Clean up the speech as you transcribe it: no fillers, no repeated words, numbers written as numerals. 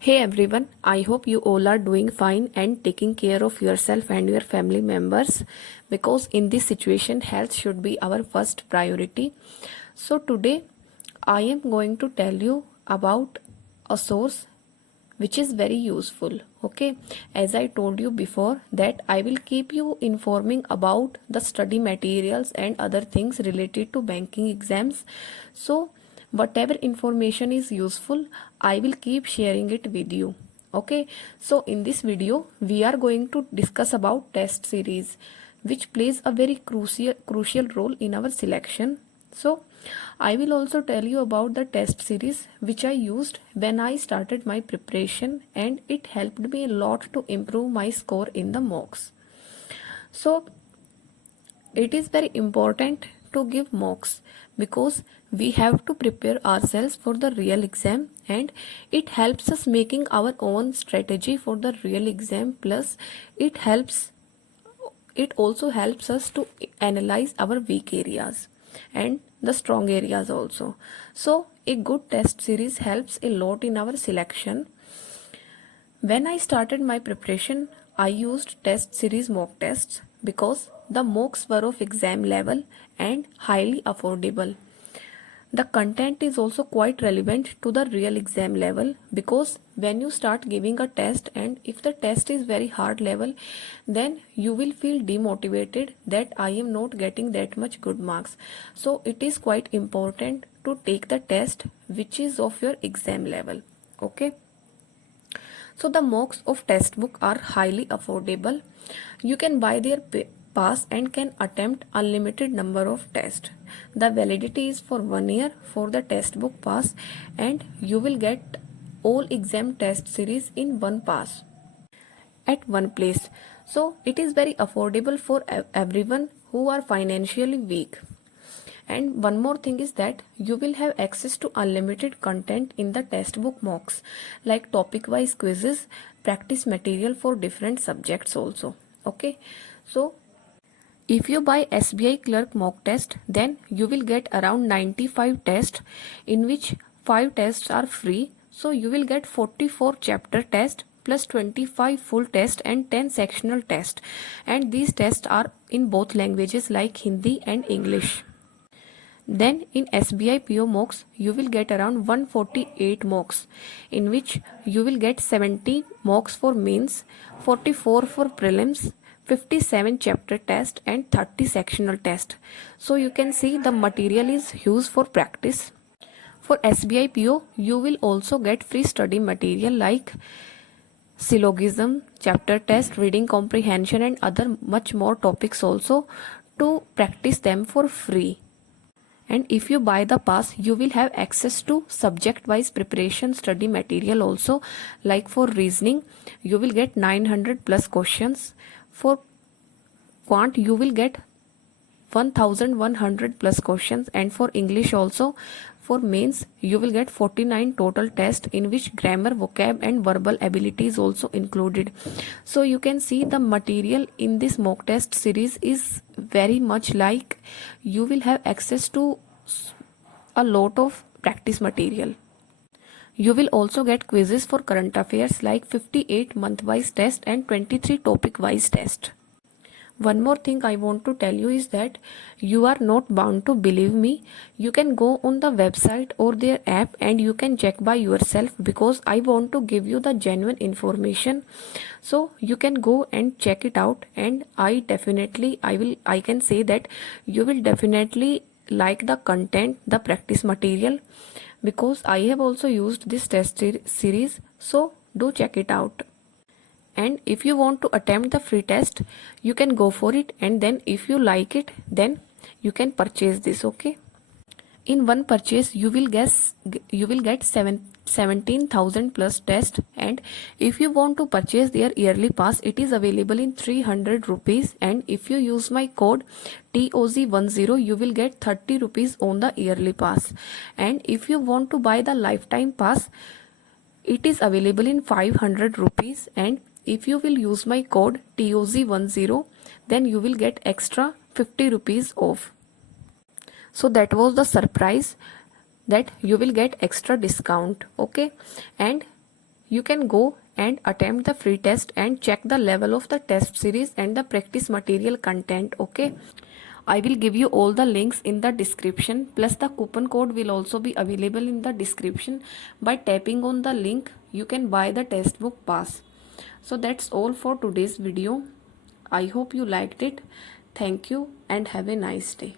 Hey everyone, I hope you all are doing fine and taking care of yourself and your family members because in this situation, health should be our first priority. So, today I am going to tell you about a source which is very useful. Okay, as I told you before, that I will keep you informing about the study materials and other things related to banking exams. So, whatever information is useful, I will keep sharing it with you. Okay, so in this video we are going to discuss about test series which plays a very crucial role in our selection. So I will also tell you about the test series which I used when I started my preparation, and it helped me a lot to improve my score in the mocks. So it is very important to give mocks because we have to prepare ourselves for the real exam, and it helps us making our own strategy for the real exam. Plus it also helps us to analyze our weak areas and the strong areas also. So a good test series helps a lot in our selection. When I started my preparation, I used test series mock tests because the mocks were of exam level and highly affordable. The content is also quite relevant to the real exam level because when you start giving a test, and if the test is very hard level, then you will feel demotivated that I am not getting that much good marks. So it is quite important to take the test which is of your exam level. Okay. So the mocks of test book are highly affordable. You can buy their pass and can attempt unlimited number of tests. The validity is for 1 year for the test book pass, and you will get all exam test series in one pass at one place. So it is very affordable for everyone who are financially weak. And one more thing is that you will have access to unlimited content in the textbook mocks, like topic wise quizzes, practice material for different subjects also. Okay, so if you buy SBI clerk mock test, then you will get around 95 tests, in which 5 tests are free. So you will get 44 chapter test plus 25 full test and 10 sectional test, and these tests are in both languages like Hindi and English. Then in SBI PO mocks, you will get around 148 mocks, in which you will get 70 mocks for mains, 44 for prelims, 57 chapter test and 30 sectional test. So you can see the material is used for practice. For SBI PO, you will also get free study material like syllogism, chapter test, reading comprehension and other much more topics also, to practice them for free. And if you buy the pass, you will have access to subject wise preparation study material also, like for reasoning you will get 900 plus questions, for quant you will get 1100 plus questions, and for English also for mains you will get 49 total tests, in which grammar, vocab and verbal ability is also included. So you can see the material in this mock test series is very much like you will have access to a lot of practice material. You will also get quizzes for current affairs like 58 month wise test and 23 topic wise test. One more thing I want to tell you is that you are not bound to believe me. You can go on the website or their app and you can check by yourself, because I want to give you the genuine information. So you can go and check it out, and I can say that you will definitely like the content, the practice material, because I have also used this test series. So do check it out. And if you want to attempt the free test, you can go for it, and then if you like it, then you can purchase this. Okay, in one purchase you will get 17,000 plus test, and if you want to purchase their yearly pass, it is available in 300 rupees, and if you use my code TOZ10, you will get 30 rupees on the yearly pass. And if you want to buy the lifetime pass, it is available in 500 rupees, and if you will use my code TOZ10, then you will get extra 50 rupees off. So that was the surprise, that you will get extra discount. Okay, and You can go and attempt the free test and check the level of the test series and the practice material content. Okay, I will give you all the links in the description, plus the coupon code will also be available in the description. By tapping on the link you can buy the test book pass. So that's all for today's video. I hope you liked it. Thank you and have a nice day.